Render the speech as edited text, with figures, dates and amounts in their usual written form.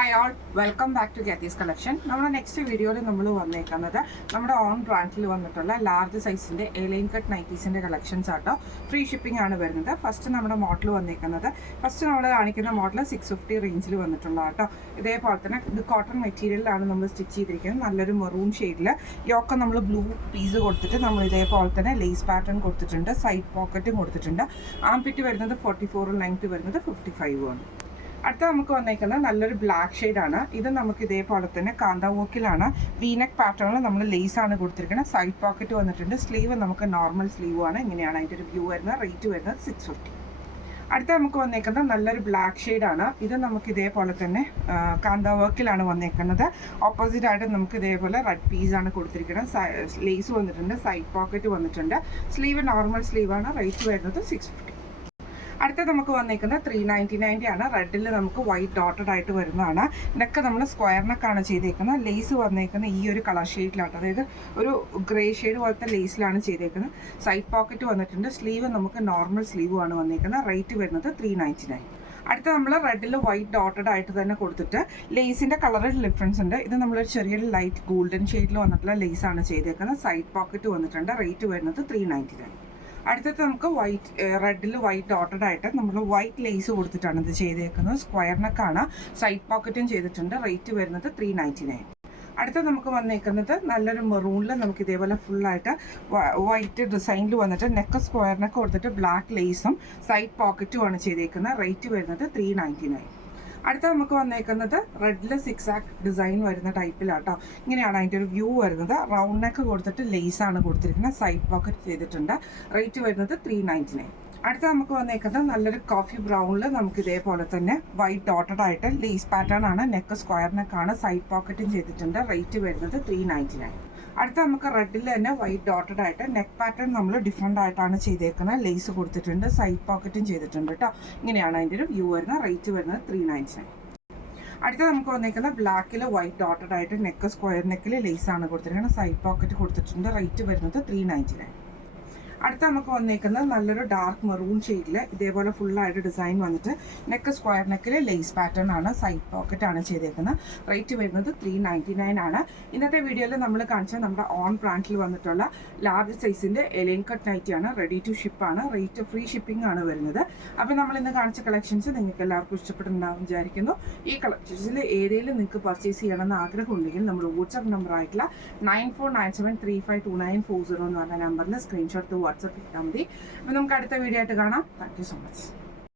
Hi all, welcome back to Getty's collection. നമ്മുടെ next വീഡിയോയിൽ നമ്മൾ വന്നേക്കുന്നത് നമ്മുടെ ഓൺ ബ്രാൻഡിൽ വന്നിട്ടുള്ള ലാർജ് സൈസിൻ്റെ എലൈൻ കട്ട് നൈറ്റീസിൻ്റെ കളക്ഷൻസ് ആട്ടോ. ഫ്രീ ഷിപ്പിംഗ് ആണ് വരുന്നത്. ഫസ്റ്റ് നമ്മുടെ മോഡൽ വന്നേക്കുന്നത് നമ്മൾ കാണിക്കുന്ന മോഡൽ 650 റേഞ്ചിൽ വന്നിട്ടുള്ള കേട്ടോ. ഇതേപോലെ തന്നെ ഇത് കോട്ടൺ മെറ്റീരിയലിലാണ് നമ്മൾ സ്റ്റിച്ച് ചെയ്തിരിക്കുന്നത്. നല്ലൊരു മെറൂൺ ഷെയ്ഡിൽ യോക്കെ നമ്മൾ ബ്ലൂ പീസ് കൊടുത്തിട്ട് നമ്മൾ ഇതേപോലെ തന്നെ ലേസ് പാറ്റേൺ കൊടുത്തിട്ടുണ്ട്. സൈഡ് പോക്കറ്റും കൊടുത്തിട്ടുണ്ട്. ആംപിറ്റ് വരുന്നത് 44, ലെങ്ത് വരുന്നത് 55 ആണ്. അടുത്ത നമുക്ക് വന്നേക്കുന്നത് നല്ലൊരു ബ്ലാക്ക് ഷെയ്ഡാണ്. ഇത് നമുക്ക് ഇതേപോലെ തന്നെ കാന്ത വർക്കിലാണ്. വീനെക്ക് പാറ്റേണിൽ നമ്മൾ ലേസാണ് കൊടുത്തിരിക്കുന്നത്. സൈഡ് പോക്കറ്റ് വന്നിട്ടുണ്ട്. സ്ലീവ് നമുക്ക് നോർമൽ സ്ലീവ് ആണ്. ഇങ്ങനെയാണ് അതിൻ്റെ ഒരു വ്യൂ വരുന്നത്. റേറ്റ് വരുന്നത് 650. അടുത്ത നമുക്ക് വന്നേക്കുന്നത് നല്ലൊരു ബ്ലാക്ക് ഷെയ്ഡാണ്. ഇത് നമുക്ക് ഇതേപോലെ തന്നെ കാന്ത വർക്കിലാണ് വന്നേക്കുന്നത്. ഓപ്പോസിറ്റ് ആയിട്ട് നമുക്ക് ഇതേപോലെ റെഡ് പീസാണ് കൊടുത്തിരിക്കുന്നത്. ലേസ് വന്നിട്ടുണ്ട്. സൈഡ് പോക്കറ്റ് വന്നിട്ടുണ്ട്. സ്ലീവ് നോർമൽ സ്ലീവാണ്. റേറ്റ് വരുന്നത് 650. അടുത്ത നമുക്ക് വന്നേക്കുന്നത് 399 ആണ്. റെഡിൽ നമുക്ക് വൈറ്റ് ഡോട്ടഡ് ആയിട്ട് വരുന്നതാണ്. നെക്ക് നമ്മൾ സ്ക്വയർ നെക്കാണ് ചെയ്തേക്കുന്നത്. ലേസ് വന്നേക്കുന്നത് ഈ ഒരു കളർ ഷെയ്ഡിലാണ്, അതായത് ഒരു ഗ്രേ ഷെയ്ഡ് പോലത്തെ ലേസിലാണ് ചെയ്തേക്കുന്നത്. സൈഡ് പോക്കറ്റ് വന്നിട്ടുണ്ട്. സ്ലീവ് നമുക്ക് നോർമൽ സ്ലീവുമാണ് വന്നേക്കുന്നത്. റേറ്റ് വരുന്നത് 399. അടുത്ത നമ്മൾ റെഡിൽ വൈറ്റ് ഡോട്ടഡ് ആയിട്ട് തന്നെ കൊടുത്തിട്ട് ലേസിൻ്റെ കളറിൽ ഡിഫറൻസ് ഉണ്ട്. ഇത് നമ്മളൊരു ചെറിയൊരു ലൈറ്റ് ഗോൾഡൻ ഷെയ്ഡിൽ വന്നിട്ടുള്ള ലേസാണ് ചെയ്തേക്കുന്നത്. സൈഡ് പോക്കറ്റ് വന്നിട്ടുണ്ട്. റേറ്റ് വരുന്നത് 399. അടുത്തത് നമുക്ക് റെഡിൽ വൈറ്റ് ഡോട്ടഡ് ആയിട്ട് നമ്മൾ വൈറ്റ് ലേസ് കൊടുത്തിട്ടാണ് ഇത് ചെയ്തേക്കുന്നത്. സ്ക്വയർ നെക്കാണ്. സൈഡ് പോക്കറ്റും ചെയ്തിട്ടുണ്ട്. റേറ്റ് വരുന്നത് 399. അടുത്ത നമുക്ക് വന്നേക്കുന്നത് നല്ലൊരു മെറൂണിൽ നമുക്ക് ഇതേപോലെ ഫുള്ളായിട്ട് വൈറ്റ് ഡിസൈനിൽ വന്നിട്ട് നെക്ക് സ്ക്വയർ നെക്ക് കൊടുത്തിട്ട് ബ്ലാക്ക് ലേസും സൈഡ് പോക്കറ്റുമാണ് ചെയ്തേക്കുന്നത്. റേറ്റ് വരുന്നത് 399. അടുത്ത നമുക്ക് വന്നേക്കുന്നത് റെഡിൽ 6 ആക്ക് ഡിസൈൻ വരുന്ന ടൈപ്പിലാട്ടോ. ഇങ്ങനെയാണ് അതിൻ്റെ ഒരു വ്യൂ വരുന്നത്. റൗണ്ട് നെക്ക് കൊടുത്തിട്ട് ലേസാണ് കൊടുത്തിരിക്കുന്നത്. സൈഡ് പോക്കറ്റ് ചെയ്തിട്ടുണ്ട്. റേറ്റ് വരുന്നത് 399. അടുത്ത നമുക്ക് വന്നേക്കുന്നത് നല്ലൊരു കോഫി ബ്രൗണിൽ നമുക്ക് ഇതേപോലെ തന്നെ വൈറ്റ് ഡോട്ടഡ് ആയിട്ട് ലേസ് പാറ്റേൺ ആണ്. നെക്ക് സ്ക്വയർ നെക്കാണ്. സൈഡ് പോക്കറ്റും ചെയ്തിട്ടുണ്ട്. റേറ്റ് വരുന്നത് 399. അടുത്ത നമുക്ക് റെഡിൽ തന്നെ വൈറ്റ് ഡോട്ടഡ് ആയിട്ട് നെക്ക് പാറ്റേൺ നമ്മൾ ഡിഫറെൻ്റ് ആയിട്ടാണ് ചെയ്തേക്കുന്നത്. ലേസ് കൊടുത്തിട്ടുണ്ട്. സൈഡ് പോക്കറ്റും ചെയ്തിട്ടുണ്ട് കേട്ടോ. ഇങ്ങനെയാണ് അതിൻ്റെ ഒരു വ്യൂ വരുന്നത്. റേറ്റ് വരുന്നത് 399. അടുത്ത നമുക്ക് വന്നേക്കുന്നത് ബ്ലാക്കിൽ വൈറ്റ് ഡോട്ടഡ് ആയിട്ട് നെക്ക് സ്ക്വയർ നെക്കിൽ ലേസാണ് കൊടുത്തിരിക്കുന്നത്. സൈഡ് പോക്കറ്റ് കൊടുത്തിട്ടുണ്ട്. റേറ്റ് വരുന്നത് 399. അടുത്ത നമുക്ക് വന്നേക്കുന്നത് നല്ലൊരു ഡാർക്ക് മെറൂൺ ഷെയ്ഡിൽ ഇതേപോലെ ഫുള്ളായിട്ട് ഡിസൈൻ വന്നിട്ട് നെക്ക് സ്ക്വയർ നെക്കിൽ ലേസ് പാറ്റേൺ ആണ്. സൈഡ് പോക്കറ്റ് ആണ് ചെയ്തേക്കുന്നത്. റേറ്റ് വരുന്നത് 399 ആണ്. ഇന്നത്തെ വീഡിയോയിൽ നമ്മൾ കാണിച്ചത് നമ്മുടെ ഓൺ ബ്രാൻഡിൽ വന്നിട്ടുള്ള ലാർജ് സൈസിൻ്റെ എലൈൻ കട്ട് നൈറ്റിയാണ്. റെഡി ടു ഷിപ്പാണ്. റേറ്റ് ഫ്രീ ഷിപ്പിംഗ് ആണ് വരുന്നത്. അപ്പോൾ നമ്മൾ ഇന്ന് കാണിച്ച കളക്ഷൻസ് നിങ്ങൾക്ക് എല്ലാവർക്കും ഇഷ്ടപ്പെടുന്നുണ്ടാവും വിചാരിക്കുന്നു. ഈ കളക്ഷൻസിൽ ഏതെങ്കിലും നിങ്ങൾക്ക് പർച്ചേസ് ചെയ്യണമെന്ന് ആഗ്രഹമുണ്ടെങ്കിൽ നമ്മുടെ വാട്സ്ആപ്പ് നമ്പർ ആയിട്ടുള്ള 9497352940 എന്ന് പറഞ്ഞ നമ്പറിൽ സ്ക്രീൻഷോട്ട് വാട്സ്ആപ്പ് ഇട്ടാൽ മതി. അപ്പോൾ നമുക്ക് അടുത്ത വീഡിയോ ആയിട്ട് കാണാം. Thank you so much.